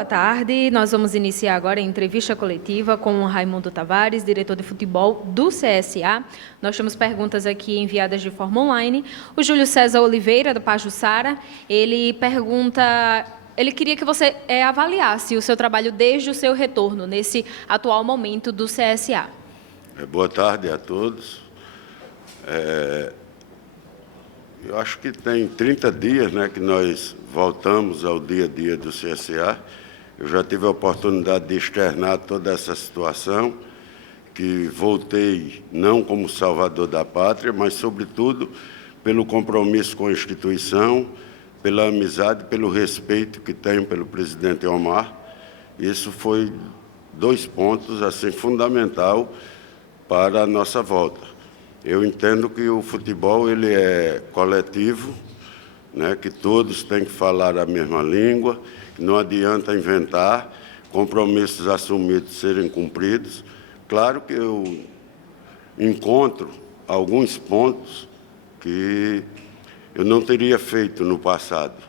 Boa tarde, nós vamos iniciar agora a entrevista coletiva com o Raimundo Tavares, diretor de futebol do CSA. Nós temos perguntas aqui enviadas de forma online. O Júlio César Oliveira, do Pajuçara, ele queria que você avaliasse o seu trabalho desde o seu retorno, nesse atual momento do CSA. Boa tarde a todos. Eu acho que tem 30 dias, né, que nós voltamos ao dia a dia do CSA. Eu já tive a oportunidade de externar toda essa situação, que voltei não como salvador da pátria, mas, sobretudo, pelo compromisso com a instituição, pela amizade, pelo respeito que tenho pelo presidente Omar. Isso foi 2 pontos assim, fundamental para a nossa volta. Eu entendo que o futebol ele é coletivo, né, que todos têm que falar a mesma língua, que não adianta inventar, compromissos assumidos serem cumpridos. Claro que eu encontro alguns pontos que eu não teria feito no passado,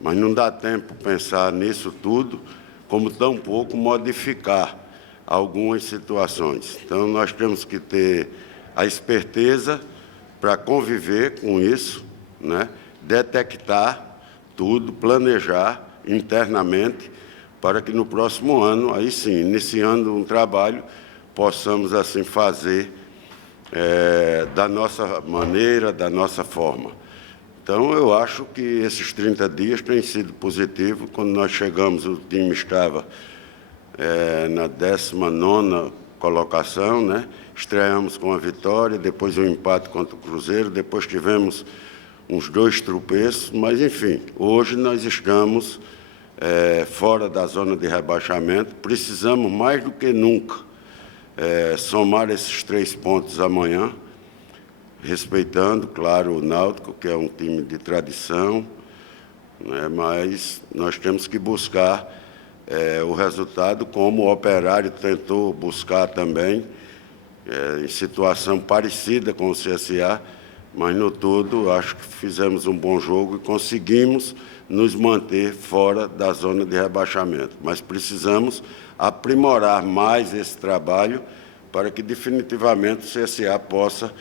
mas não dá tempo pensar nisso tudo, como tampouco modificar algumas situações. Então, nós temos que ter a esperteza para conviver com isso, né? Detectar tudo, planejar internamente, para que no próximo ano, aí sim, iniciando um trabalho, possamos assim fazer da nossa maneira, da nossa forma. Então, eu acho que esses 30 dias têm sido positivos. Quando nós chegamos, o time estava na 19ª colocação, né? Estreamos com a vitória, depois um empate contra o Cruzeiro, depois tivemos uns 2 tropeços, mas, enfim, hoje nós estamos fora da zona de rebaixamento. Precisamos, mais do que nunca, somar esses 3 pontos amanhã, respeitando, claro, o Náutico, que é um time de tradição, né? Mas nós temos que buscar o resultado, como o Operário tentou buscar também, em situação parecida com o CSA, mas, no todo, acho que fizemos um bom jogo e conseguimos nos manter fora da zona de rebaixamento. Mas precisamos aprimorar mais esse trabalho para que, definitivamente, o CSA possa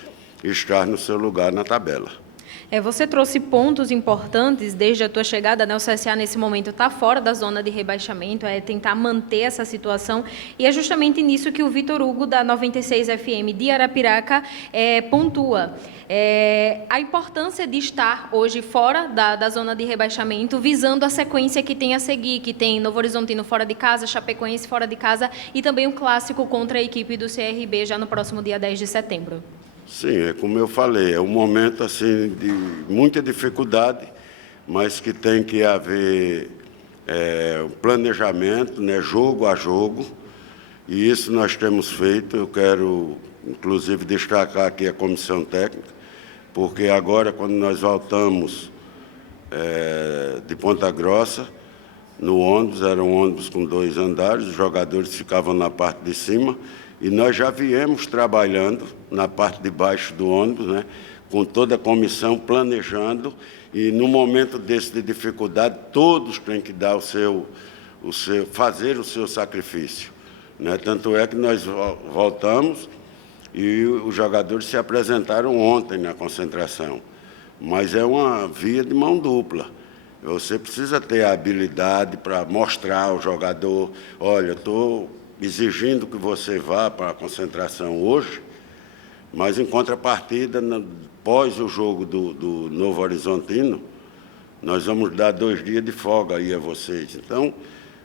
estar no seu lugar na tabela. Você trouxe pontos importantes desde a tua chegada, né? O CSA, nesse momento, está fora da zona de rebaixamento, tentar manter essa situação, e é justamente nisso que o Vitor Hugo, da 96 FM de Arapiraca, pontua. A importância de estar hoje fora da zona de rebaixamento, visando a sequência que tem a seguir, que tem Novo Horizontino fora de casa, Chapecoense fora de casa, e também o clássico contra a equipe do CRB, já no próximo dia 10 de setembro. Sim, como eu falei, é um momento assim, de muita dificuldade, mas que tem que haver planejamento, né, jogo a jogo, e isso nós temos feito. Eu quero, inclusive, destacar aqui a comissão técnica, porque agora, quando nós voltamos de Ponta Grossa, no ônibus, era um ônibus com 2 andares, os jogadores ficavam na parte de cima, e nós já viemos trabalhando na parte de baixo do ônibus, né, com toda a comissão, planejando, e no momento desse de dificuldade, todos têm que dar fazer o seu sacrifício, né? Tanto é que nós voltamos e os jogadores se apresentaram ontem na concentração, mas é uma via de mão dupla. Você precisa ter a habilidade para mostrar ao jogador: olha, estou exigindo que você vá para a concentração hoje, mas, em contrapartida, após o jogo do Novo Horizontino, nós vamos dar 2 dias de folga aí a vocês. Então,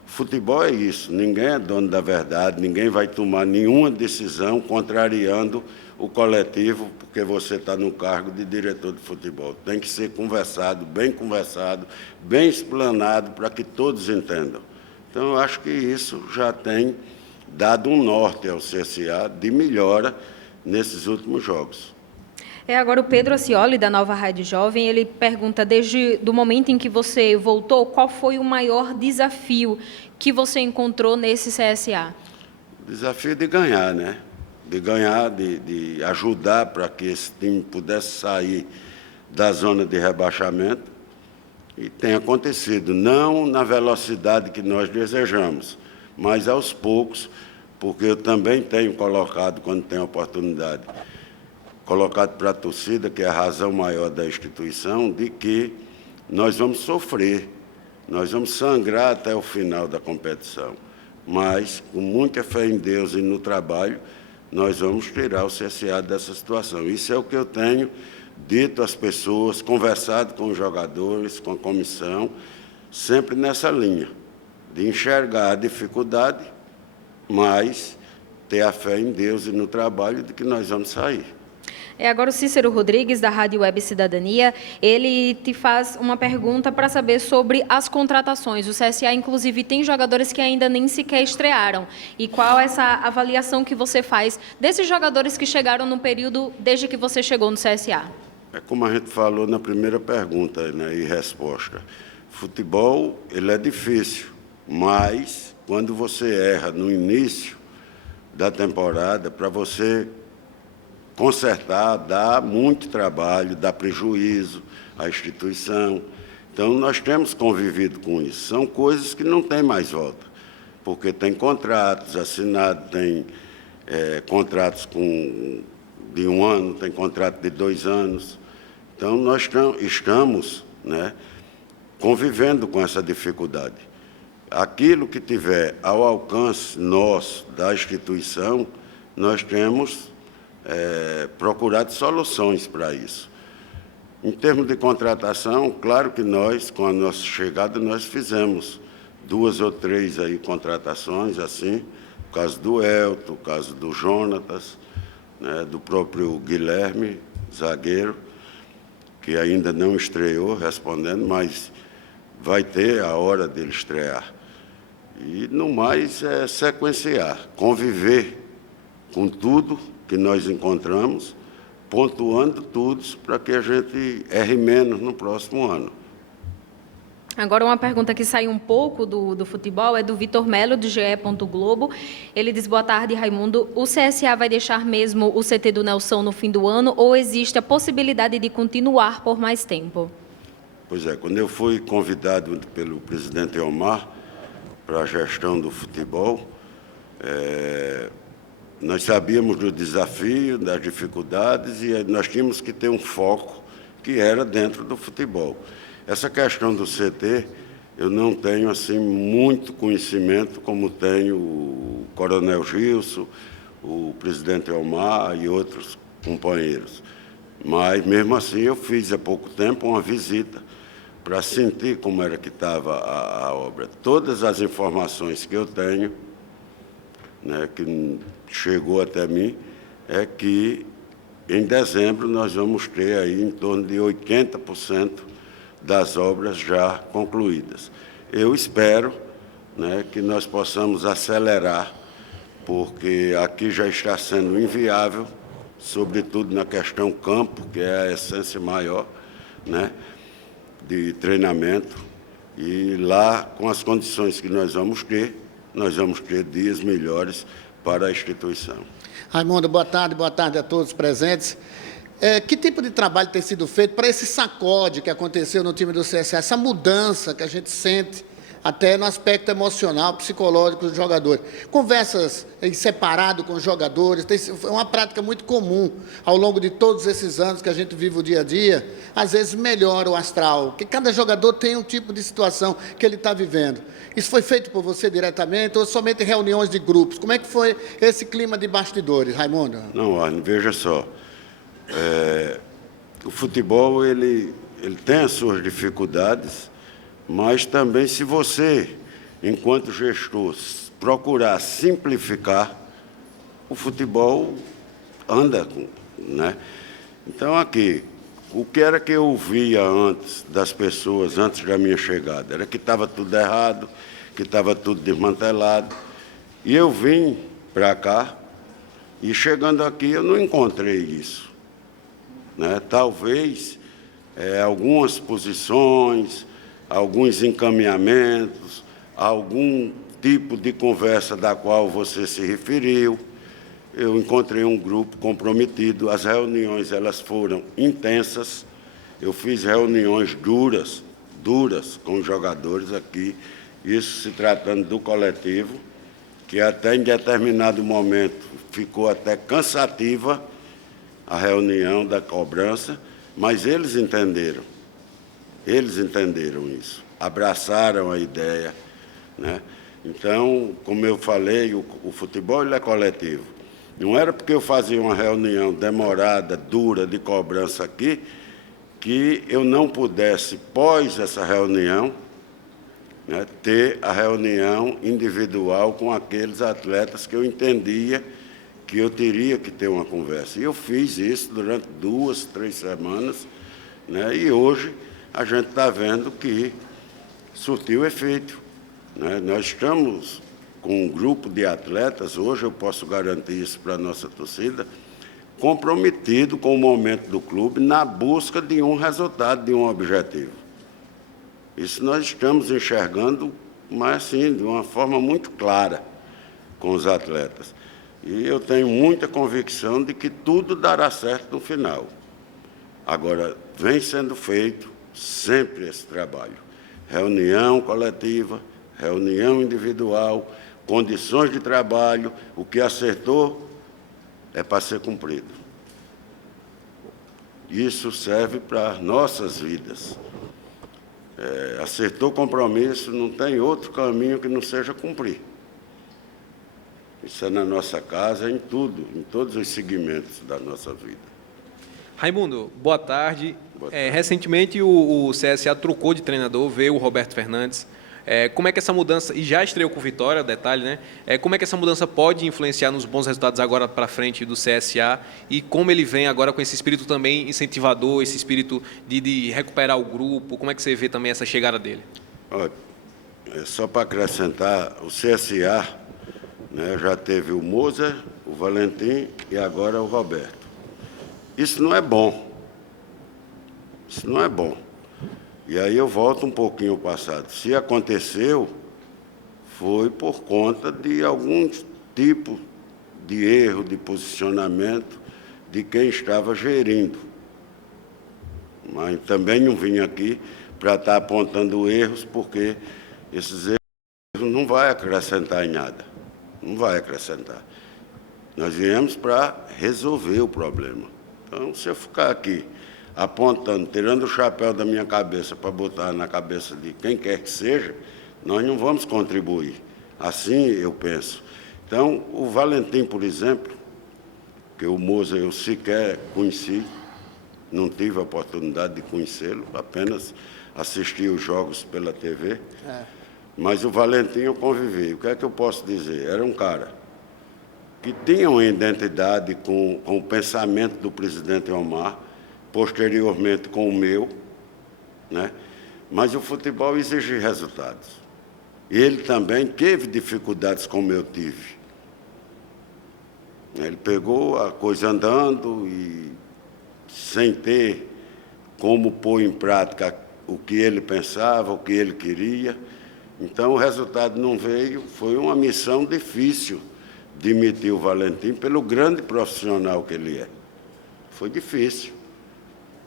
futebol é isso, ninguém é dono da verdade, ninguém vai tomar nenhuma decisão contrariando o coletivo, porque você está no cargo de diretor de futebol. Tem que ser conversado, bem explanado, para que todos entendam. Então, eu acho que isso já tem dado um norte ao CSA de melhora nesses últimos jogos. Agora o Pedro Acioli, da Nova Rádio Jovem, ele pergunta, desde do momento em que você voltou, qual foi o maior desafio que você encontrou nesse CSA? O desafio de ganhar, né? De ganhar, de ajudar para que esse time pudesse sair da zona de rebaixamento E tem acontecido, não na velocidade que nós desejamos, mas aos poucos, porque eu também tenho colocado, quando tenho oportunidade, colocado para a torcida, que é a razão maior da instituição, de que nós vamos sofrer, nós vamos sangrar até o final da competição, mas, com muita fé em Deus e no trabalho, nós vamos tirar o CSA dessa situação. Isso é o que eu tenho dito às pessoas, conversado com os jogadores, com a comissão, sempre nessa linha, de enxergar a dificuldade, mas ter a fé em Deus e no trabalho de que nós vamos sair. Agora o Cícero Rodrigues, da Rádio Web Cidadania, ele te faz uma pergunta para saber sobre as contratações. O CSA, inclusive, tem jogadores que ainda nem sequer estrearam. E qual é essa avaliação que você faz desses jogadores que chegaram no período desde que você chegou no CSA? É como a gente falou na primeira pergunta, né, e resposta. Futebol, ele é difícil, mas quando você erra no início da temporada, para você consertar, dá muito trabalho, dá prejuízo à instituição. Então, nós temos convivido com isso. São coisas que não tem mais volta, porque tem contratos assinados, tem contratos de 1 ano, tem contrato de 2 anos. Então, nós estamos, né, convivendo com essa dificuldade. Aquilo que tiver ao alcance nosso, da instituição, nós temos procurado soluções para isso. Em termos de contratação, claro que nós, com a nossa chegada, nós fizemos 2 ou 3 aí contratações, assim, o caso do Elton, o caso do Jonatas, né, do próprio Guilherme, zagueiro, que ainda não estreou, respondendo, mas vai ter a hora dele estrear. E, no mais, é sequenciar, conviver com tudo que nós encontramos, pontuando tudo para que a gente erre menos no próximo ano. Agora, uma pergunta que sai um pouco do futebol é do Vitor Melo, do GE. Globo. Ele diz: boa tarde, Raimundo. O CSA vai deixar mesmo o CT do Nelson no fim do ano ou existe a possibilidade de continuar por mais tempo? Pois é, quando eu fui convidado pelo presidente Elmar para a gestão do futebol, nós sabíamos do desafio, das dificuldades, e nós tínhamos que ter um foco que era dentro do futebol. Essa questão do CT, eu não tenho assim muito conhecimento como tem o Coronel Gilson, o presidente Elmar e outros companheiros. Mas, mesmo assim, eu fiz há pouco tempo uma visita para sentir como era que estava a obra. Todas as informações que eu tenho, né, que chegou até mim, é que em dezembro nós vamos ter aí em torno de 80% das obras já concluídas. Eu espero, né, que nós possamos acelerar, porque aqui já está sendo inviável, sobretudo na questão campo, que é a essência maior, né, de treinamento, e lá, com as condições que nós vamos ter dias melhores para a instituição. Raimundo, boa tarde a todos presentes. Que tipo de trabalho tem sido feito para esse sacode que aconteceu no time do CSA, essa mudança que a gente sente até no aspecto emocional, psicológico dos jogadores? Conversas em separado com os jogadores, é uma prática muito comum ao longo de todos esses anos que a gente vive o dia a dia, às vezes melhora o astral, porque cada jogador tem um tipo de situação que ele está vivendo. Isso foi feito por você diretamente ou somente reuniões de grupos? Como é que foi esse clima de bastidores, Raimundo? Não, Arne, veja só. O futebol, ele tem as suas dificuldades, mas também, se você, enquanto gestor, procurar simplificar, o futebol anda, né? Então, aqui, o que era que eu ouvia antes das pessoas, antes da minha chegada? Era que estava tudo errado, que estava tudo desmantelado. E eu vim para cá, e chegando aqui eu não encontrei isso, né? Talvez algumas posições, alguns encaminhamentos, algum tipo de conversa da qual você se referiu. Eu encontrei um grupo comprometido, as reuniões elas foram intensas, eu fiz reuniões duras duras com os jogadores aqui, isso se tratando do coletivo, que até em determinado momento ficou até cansativa a reunião da cobrança, mas eles entenderam isso, abraçaram a ideia, né? Então, como eu falei, o futebol ele é coletivo. Não era porque eu fazia uma reunião demorada, dura, de cobrança aqui, que eu não pudesse, pós essa reunião, né, ter a reunião individual com aqueles atletas que eu entendia que eu teria que ter uma conversa. E eu fiz isso durante 2, 3 semanas, né, e hoje a gente está vendo que surtiu efeito, né? Nós estamos com um grupo de atletas, hoje eu posso garantir isso para a nossa torcida, comprometido com o momento do clube na busca de um resultado, de um objetivo. Isso nós estamos enxergando, mas assim, de uma forma muito clara com os atletas. E eu tenho muita convicção de que tudo dará certo no final. Agora, vem sendo feito sempre esse trabalho. Reunião coletiva, reunião individual, condições de trabalho, o que acertou é para ser cumprido. Isso serve para nossas vidas. Acertou compromisso, não tem outro caminho que não seja cumprir. Isso é na nossa casa, em tudo, em todos os segmentos da nossa vida. Raimundo, boa tarde. Boa tarde. Recentemente o CSA trocou de treinador, veio o Roberto Fernandes. Como é que essa mudança, e já estreou com vitória, detalhe, né? Como é que essa mudança pode influenciar nos bons resultados agora para frente do CSA e como ele vem agora com esse espírito também incentivador, esse espírito de recuperar o grupo? Como é que você vê também essa chegada dele? Olha, só para acrescentar, o CSA, né, já teve o Moza, o Valentim e agora o Roberto. Isso não é bom. Isso não é bom. E aí eu volto um pouquinho ao passado. Se aconteceu, foi por conta de algum tipo de erro, de posicionamento de quem estava gerindo. Mas também não vim aqui para estar apontando erros, porque esses erros não vão acrescentar em nada. Não vai acrescentar. Nós viemos para resolver o problema. Então, se eu ficar aqui apontando, tirando o chapéu da minha cabeça para botar na cabeça de quem quer que seja, nós não vamos contribuir. Assim eu penso. Então, o Valentim, por exemplo, que o Moza eu sequer conheci, não tive a oportunidade de conhecê-lo, apenas assisti os jogos pela TV. Mas o Valentim eu convivi. O que é que eu posso dizer? Era um cara que tinha uma identidade com o pensamento do presidente Omar, posteriormente com o meu, né? Mas o futebol exige resultados. E ele também teve dificuldades como eu tive. Ele pegou a coisa andando e sem ter como pôr em prática o que ele pensava, o que ele queria. Então, o resultado não veio. Foi uma missão difícil demitir o Valentim pelo grande profissional que ele é. Foi difícil,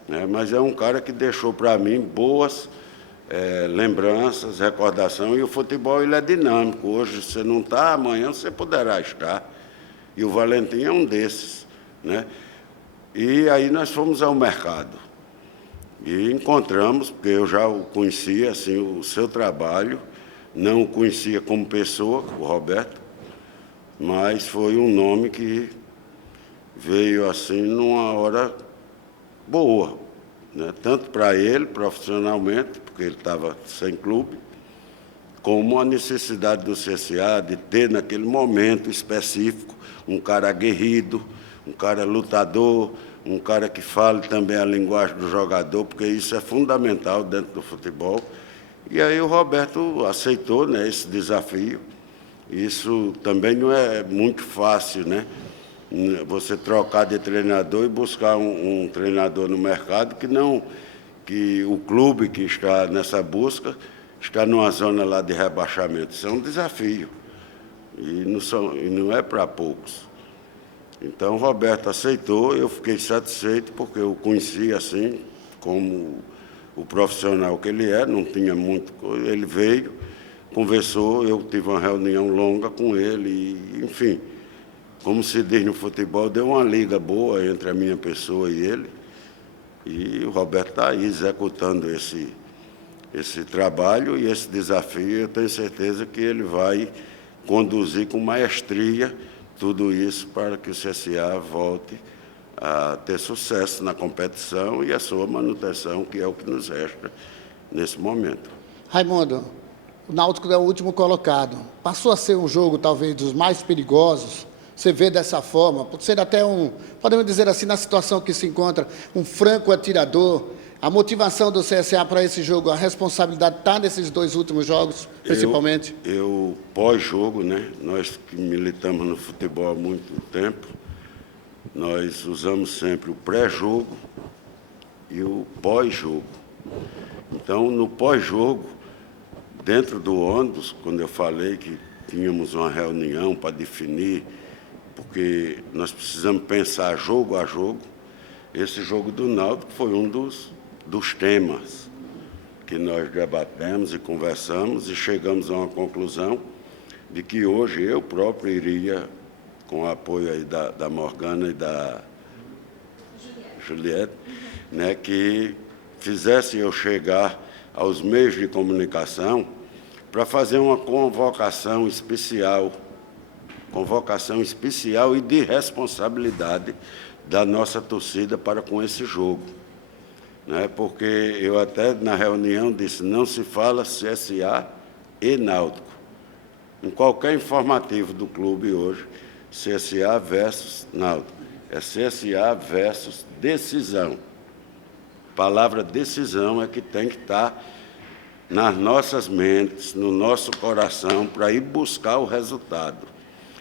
né? Mas é um cara que deixou para mim boas lembranças, recordação. E o futebol ele é dinâmico. Hoje você não está, amanhã você poderá estar. E o Valentim é um desses, né? E aí nós fomos ao mercado. E encontramos, porque eu já o conhecia, assim, o seu trabalho, não o conhecia como pessoa, o Roberto, mas foi um nome que veio assim numa hora boa, né? Tanto para ele, profissionalmente, porque ele estava sem clube, como a necessidade do CSA de ter, naquele momento específico, um cara aguerrido, um cara lutador, um cara que fale também a linguagem do jogador, porque isso é fundamental dentro do futebol. E aí o Roberto aceitou, né, esse desafio. Isso também não é muito fácil, né? Você trocar de treinador e buscar um treinador no mercado que o clube que está nessa busca está numa zona lá de rebaixamento. Isso é um desafio. E não é para poucos. Então, o Roberto aceitou, eu fiquei satisfeito, porque eu conheci assim, como o profissional que ele é, não tinha muito, ele veio, conversou, eu tive uma reunião longa com ele, e, enfim, como se diz no futebol, deu uma liga boa entre a minha pessoa e ele, e o Roberto está aí executando esse trabalho e esse desafio. Eu tenho certeza que ele vai conduzir com maestria tudo isso para que o CSA volte a ter sucesso na competição e a sua manutenção, que é o que nos resta nesse momento. Raimundo, o Náutico é o último colocado. Passou a ser um jogo, talvez, dos mais perigosos. Você vê dessa forma, pode ser até podemos dizer assim, na situação que se encontra, um franco atirador. A motivação do CSA para esse jogo, a responsabilidade está nesses 2 últimos jogos, principalmente? Eu pós-jogo, né? Nós que militamos no futebol há muito tempo, nós usamos sempre o pré-jogo e o pós-jogo. Então, no pós-jogo, dentro do ônibus, quando eu falei que tínhamos uma reunião para definir, porque nós precisamos pensar jogo a jogo, esse jogo do Náutico foi um dos temas que nós debatemos e conversamos e chegamos a uma conclusão de que hoje eu próprio iria, com o apoio aí da Morgana e da Juliette, né, que fizesse eu chegar aos meios de comunicação para fazer uma convocação especial e de responsabilidade da nossa torcida para com esse jogo. Né? Porque eu até na reunião disse, não se fala CSA e Náutico. Em qualquer informativo do clube hoje, CSA versus Náutico. É CSA versus decisão. A palavra decisão é que tem que estar nas nossas mentes, no nosso coração, para ir buscar o resultado.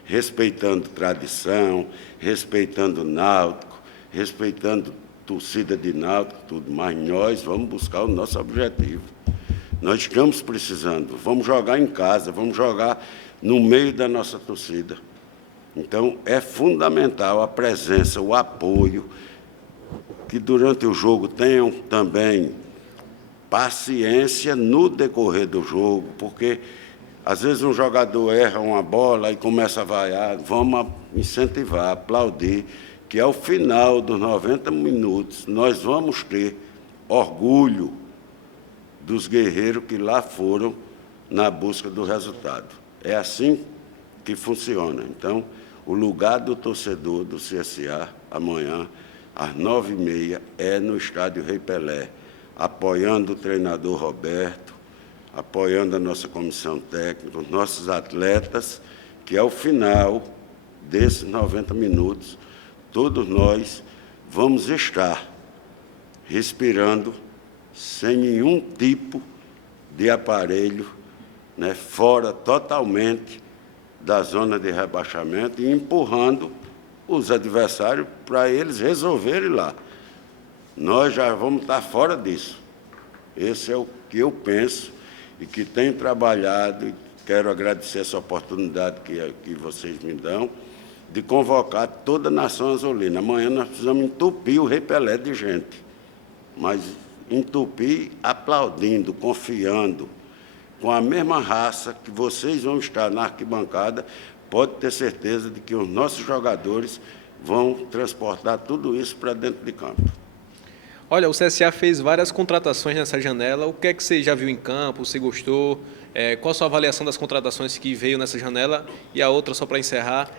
Respeitando tradição, respeitando Náutico, respeitando torcida de Náutico, tudo, mas nós vamos buscar o nosso objetivo. Nós estamos precisando, vamos jogar em casa, vamos jogar no meio da nossa torcida. Então, é fundamental a presença, o apoio, que durante o jogo tenham também paciência no decorrer do jogo, porque às vezes um jogador erra uma bola e começa a vaiar, vamos incentivar, aplaudir, que ao final dos 90 minutos nós vamos ter orgulho dos guerreiros que lá foram na busca do resultado. É assim que funciona. Então, o lugar do torcedor do CSA, amanhã, às 9h30, é no Estádio Rei Pelé, apoiando o treinador Roberto, apoiando a nossa comissão técnica, os nossos atletas, que ao final desses 90 minutos, todos nós vamos estar respirando sem nenhum tipo de aparelho, né, fora totalmente da zona de rebaixamento e empurrando os adversários para eles resolverem lá. Nós já vamos estar fora disso. Esse é o que eu penso e que tenho trabalhado, e quero agradecer essa oportunidade que vocês me dão, de convocar toda a nação azulina. Amanhã nós precisamos entupir o Rei Pelé de gente, mas entupir aplaudindo, confiando, com a mesma raça que vocês vão estar na arquibancada, pode ter certeza de que os nossos jogadores vão transportar tudo isso para dentro de campo. Olha, o CSA fez várias contratações nessa janela. O que é que você já viu em campo? Você gostou? Qual a sua avaliação das contratações que veio nessa janela? E a outra, só para encerrar,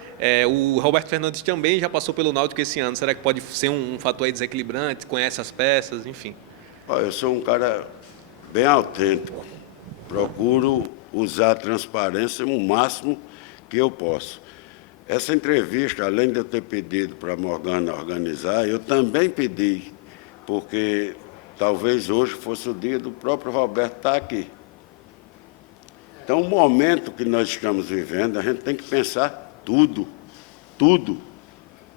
o Roberto Fernandes também já passou pelo Náutico esse ano. Será que pode ser um fator aí desequilibrante? Conhece as peças, enfim? Eu sou um cara bem autêntico. Procuro usar a transparência o máximo que eu posso. Essa entrevista, além de eu ter pedido para a Morgana organizar, eu também pedi, porque talvez hoje fosse o dia do próprio Roberto estar aqui. Então, o momento que nós estamos vivendo, a gente tem que pensar tudo.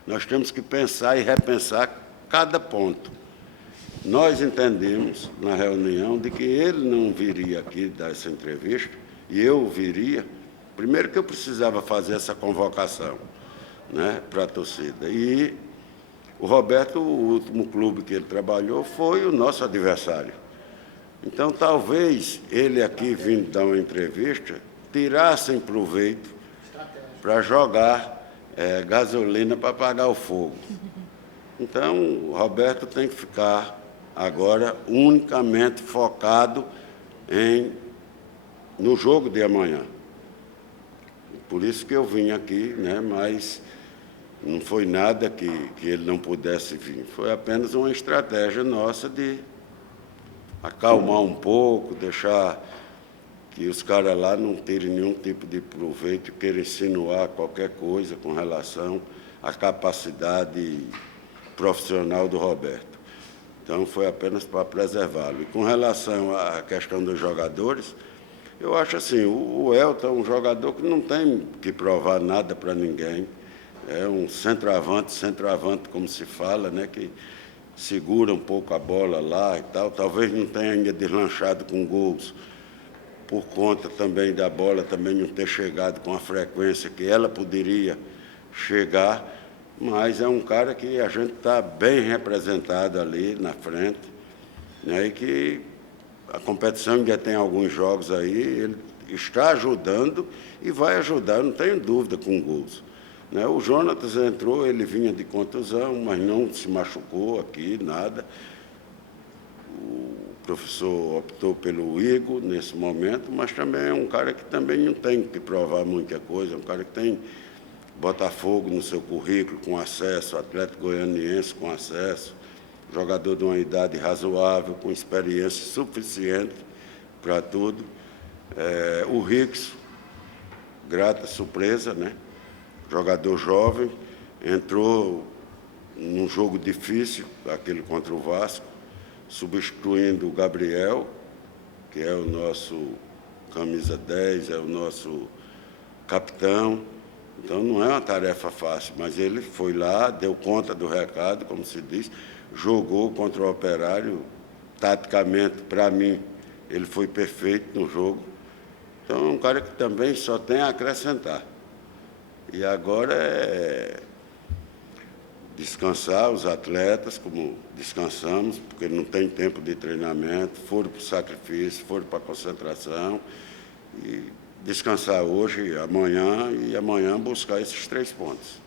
Nós temos que pensar e repensar cada ponto. Nós entendemos, na reunião, de que ele não viria aqui dar essa entrevista, e eu viria. Primeiro que eu precisava fazer essa convocação, né, para a torcida. E o Roberto, o último clube que ele trabalhou, foi o nosso adversário. Então, talvez ele aqui vindo dar uma entrevista, tirassem proveito para jogar gasolina para apagar o fogo. Então, o Roberto tem que ficar agora unicamente focado no jogo de amanhã. Por isso que eu vim aqui, né? Mas não foi nada que ele não pudesse vir. Foi apenas uma estratégia nossa de acalmar um pouco, deixar que os caras lá não tirem nenhum tipo de proveito, queiram insinuar qualquer coisa com relação à capacidade profissional do Roberto. Então, foi apenas para preservá-lo. E com relação à questão dos jogadores, eu acho assim, o Elton é um jogador que não tem que provar nada para ninguém. É um centroavante como se fala, né, que segura um pouco a bola lá e tal. Talvez não tenha ainda deslanchado com gols, por conta também da bola também não ter chegado com a frequência que ela poderia chegar, mas é um cara que a gente está bem representado ali na frente, né, e que a competição ainda tem alguns jogos aí, ele está ajudando e vai ajudar, não tenho dúvida, com gols. Né? O Jonatas entrou, ele vinha de contusão, mas não se machucou aqui, nada. O professor optou pelo Igor nesse momento, mas também é um cara que também não tem que provar muita coisa, é um cara que tem Botafogo no seu currículo, com acesso, Atlético Goianiense com acesso, jogador de uma idade razoável, com experiência suficiente para tudo. O Rix, grata surpresa, né? Jogador jovem, entrou num jogo difícil, aquele contra o Vasco, substituindo o Gabriel, que é o nosso camisa 10, é o nosso capitão. Então, não é uma tarefa fácil, mas ele foi lá, deu conta do recado, como se diz, jogou contra o Operário, taticamente, para mim, ele foi perfeito no jogo. Então, é um cara que também só tem a acrescentar. E agora é descansar os atletas, como descansamos, porque não tem tempo de treinamento, foram para o sacrifício, foram para a concentração, e descansar hoje, amanhã, e amanhã buscar esses 3 pontos.